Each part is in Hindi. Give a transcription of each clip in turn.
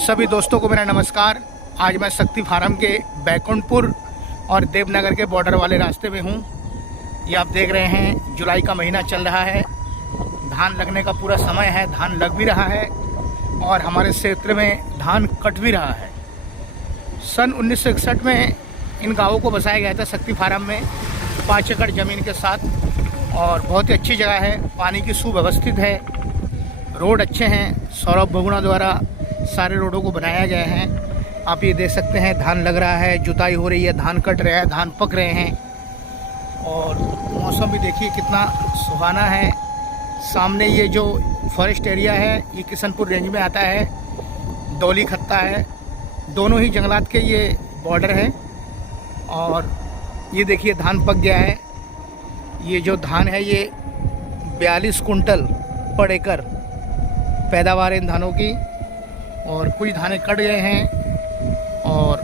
सभी दोस्तों को मेरा नमस्कार। आज मैं शक्ति फार्म के बैकुंठपुर और देवनगर के बॉर्डर वाले रास्ते में हूँ। ये आप देख रहे हैं, जुलाई का महीना चल रहा है, धान लगने का पूरा समय है। धान लग भी रहा है और हमारे क्षेत्र में धान कट भी रहा है। सन 1961 में इन गाँवों को बसाया गया था शक्ति फार्म में 5 एकड़ ज़मीन के साथ, और बहुत ही अच्छी जगह है। पानी की सुव्यवस्थित है, रोड अच्छे हैं। सौरभ बहुगुणा द्वारा सारे रोडों को बनाया गया है। आप ये देख सकते हैं, धान लग रहा है, जुताई हो रही है, धान कट रहा है, धान पक रहे हैं। और मौसम भी देखिए कितना सुहाना है। सामने ये जो फॉरेस्ट एरिया है ये किशनपुर रेंज में आता है, डोली खत्ता है, दोनों ही जंगलात के ये बॉर्डर है। और ये देखिए धान पक गया है। ये जो धान है ये 42 कुंटल पर एकड़ पैदावार है इन धानों की, और कुछ धाने कट गए हैं। और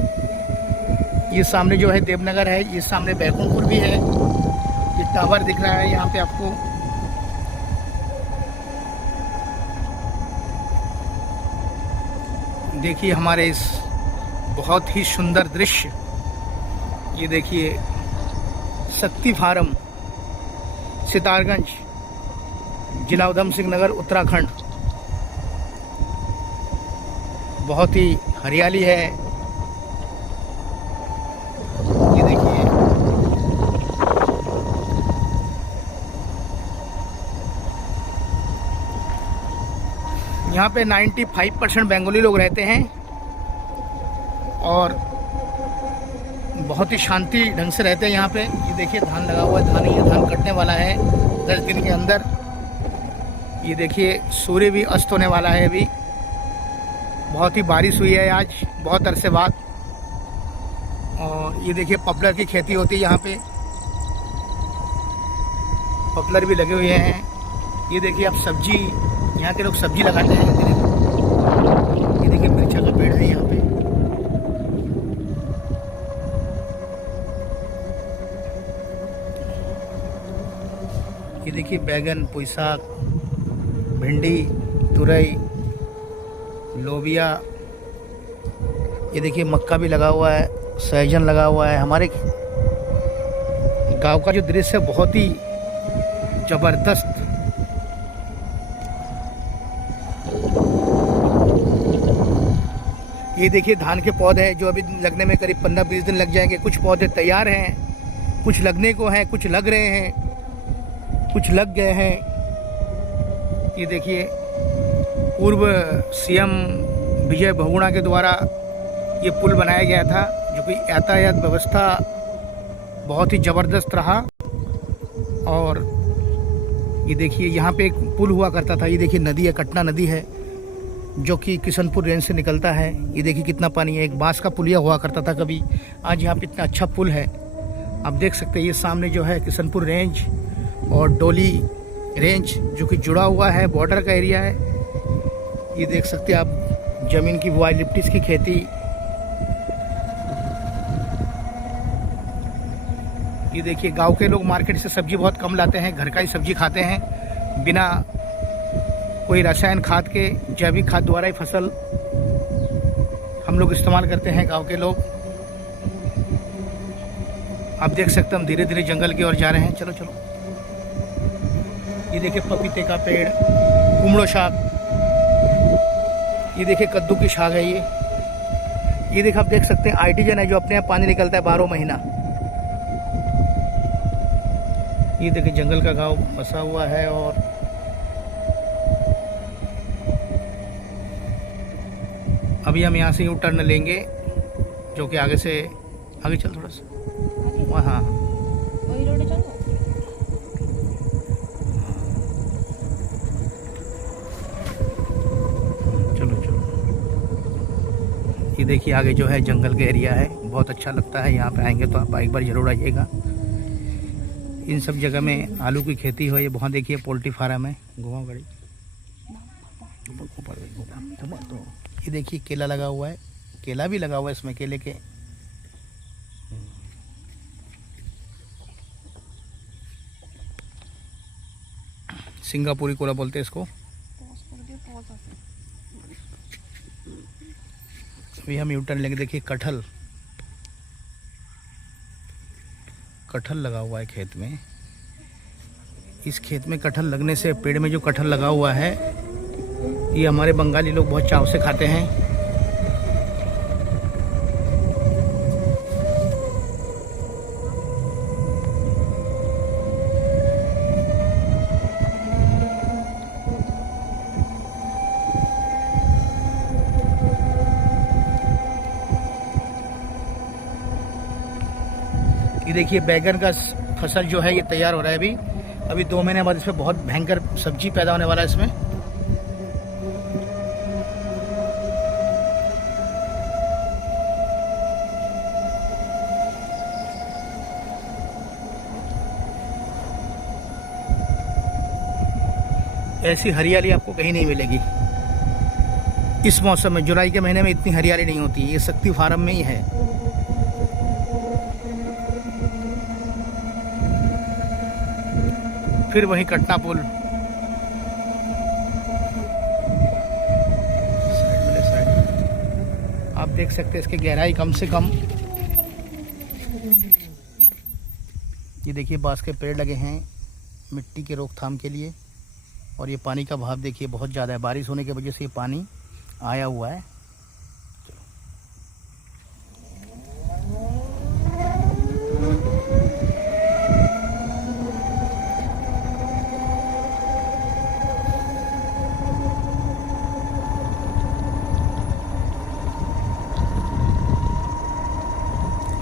ये सामने जो है देवनगर है, ये सामने बैकुंठपुर भी है। ये टावर दिख रहा है यहाँ पे आपको। देखिए हमारे इस बहुत ही सुंदर दृश्य, ये देखिए शक्ति फार्म, सितारगंज, जिला उधम सिंह नगर, उत्तराखंड। बहुत ही हरियाली है। ये देखिए यहाँ पे 95% बंगाली लोग रहते हैं और बहुत ही शांति ढंग से रहते हैं यहाँ पे। ये देखिए धान लगा हुआ है, धान कटने वाला है 10 दिन के अंदर। ये देखिए सूर्य भी अस्त होने वाला है अभी। बहुत ही बारिश हुई है आज, बहुत अरसे बाद। और ये देखिए पॉपुलर की खेती होती है यहाँ पे, पॉपुलर भी लगे हुए हैं। ये देखिए आप सब्जी, यहाँ के लोग सब्जी लगाते हैं। ये देखिए मिर्चा का पेड़ है यहाँ पे। ये देखिए बैगन, पुई साग, भिंडी, तुरई, लोबिया। ये देखिए मक्का भी लगा हुआ है, सहजन लगा हुआ है। हमारे गांव का जो दृश्य है बहुत ही जबरदस्त। ये देखिए धान के पौधे हैं जो अभी लगने में करीब 15-20 दिन लग जाएंगे। कुछ पौधे तैयार हैं, कुछ लगने को हैं, कुछ लग रहे हैं, कुछ लग गए हैं। ये देखिए पूर्व सीएम विजय बहुगुणा के द्वारा ये पुल बनाया गया था, जो कि यातायात व्यवस्था बहुत ही ज़बरदस्त रहा। और ये देखिए यहाँ पे एक पुल हुआ करता था। ये देखिए नदी है, कटना नदी है, जो कि किशनपुर रेंज से निकलता है। ये देखिए कितना पानी है। एक बांस का पुलिया हुआ करता था कभी, आज यहाँ पे इतना अच्छा पुल है। आप देख सकते हैं ये सामने जो है किशनपुर रेंज और डोली रेंज जो कि जुड़ा हुआ है, बॉर्डर का एरिया है। ये देख सकते हैं आप ज़मीन की बुआई, लिप्टिस की खेती। ये देखिए गांव के लोग मार्केट से सब्जी बहुत कम लाते हैं, घर का ही सब्जी खाते हैं, बिना कोई रसायन खाद के, जैविक खाद द्वारा ही फसल हम लोग इस्तेमाल करते हैं गांव के लोग। आप देख सकते हैं हम धीरे धीरे जंगल की ओर जा रहे हैं। चलो चलो। ये देखिए पपीते का पेड़, कुमड़ो शाक, ये देखिए कद्दू की शाक है। ये देखिए आप देख सकते हैं आर्टिजन है जो अपने आप पानी निकलता है 12 महीना। ये देखिए जंगल का गांव बसा हुआ है। और अभी हम यहाँ से यू टर्न लेंगे, जो कि आगे से आगे चल थोड़ा सा वहाँ। ये देखिए आगे जो है जंगल का एरिया है, बहुत अच्छा लगता है। यहाँ पे आएंगे तो आप एक बार ज़रूर आइएगा। इन सब जगह में आलू की खेती हो। ये वहाँ देखिए पोल्ट्री फार्म है, घुमा बड़ी। ये देखिए केला लगा हुआ है, केला भी लगा हुआ है इसमें, केले के। सिंगापुरी कोला बोलते हैं इसको। अभी हम यूटर्न लेंगे। देखिए कटहल लगा हुआ है खेत में। इस खेत में कटहल लगने से, पेड़ में जो कटहल लगा हुआ है, ये हमारे बंगाली लोग बहुत चाव से खाते हैं। ये देखिए बैगन का फसल जो है ये तैयार हो रहा है। अभी 2 महीने बाद इसमें बहुत भयंकर सब्जी पैदा होने वाला है इसमें। ऐसी हरियाली आपको कहीं नहीं मिलेगी इस मौसम में। जुलाई के महीने में इतनी हरियाली नहीं होती। ये शक्ति फार्म में ही है। फिर वही कटना पुल, साइड आप देख सकते हैं इसकी गहराई कम से कम। ये देखिए बांस के पेड़ लगे हैं मिट्टी के रोकथाम के लिए। और ये पानी का बहाव देखिए बहुत ज़्यादा है। बारिश होने की वजह से ये पानी आया हुआ है।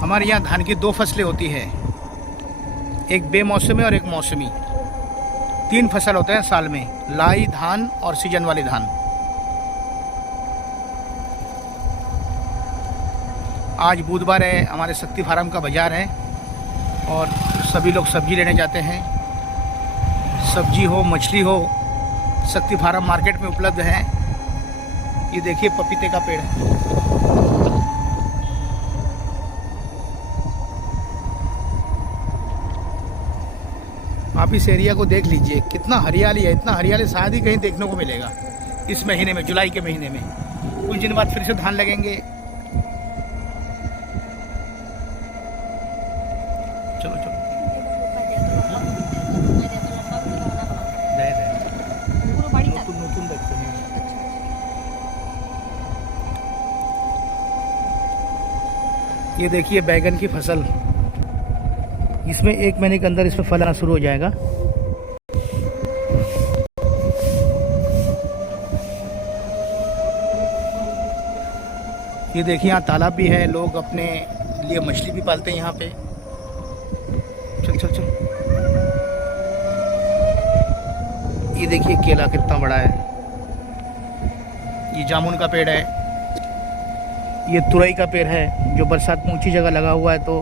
हमारे यहाँ धान की 2 फसलें होती है, एक बेमौसमी और एक मौसमी। 3 फसल होते हैं साल में, लाई धान और सीजन वाली धान। आज बुधवार है, हमारे शक्ति फार्म का बाज़ार है और सभी लोग सब्जी लेने जाते हैं। सब्जी हो मछली हो, शक्ति फार्म मार्केट में उपलब्ध है। ये देखिए पपीते का पेड़ है। आप इस एरिया को देख लीजिए, कितना हरियाली है। इतना हरियाली शायद ही कहीं देखने को मिलेगा इस महीने में, जुलाई के महीने में। कुछ दिन बाद फिर से धान लगेंगे। चलो चलो नतून देखते हैं। ये देखिए बैगन की फसल, इसमें 1 महीने के अंदर इसमें फल आना शुरू हो जाएगा। ये देखिए यहाँ तालाब भी है, लोग अपने लिए मछली भी पालते हैं यहाँ पे। चल चल चल। ये देखिए केला कितना बड़ा है। ये जामुन का पेड़ है। ये तुरई का पेड़ है जो बरसात में ऊंची जगह लगा हुआ है तो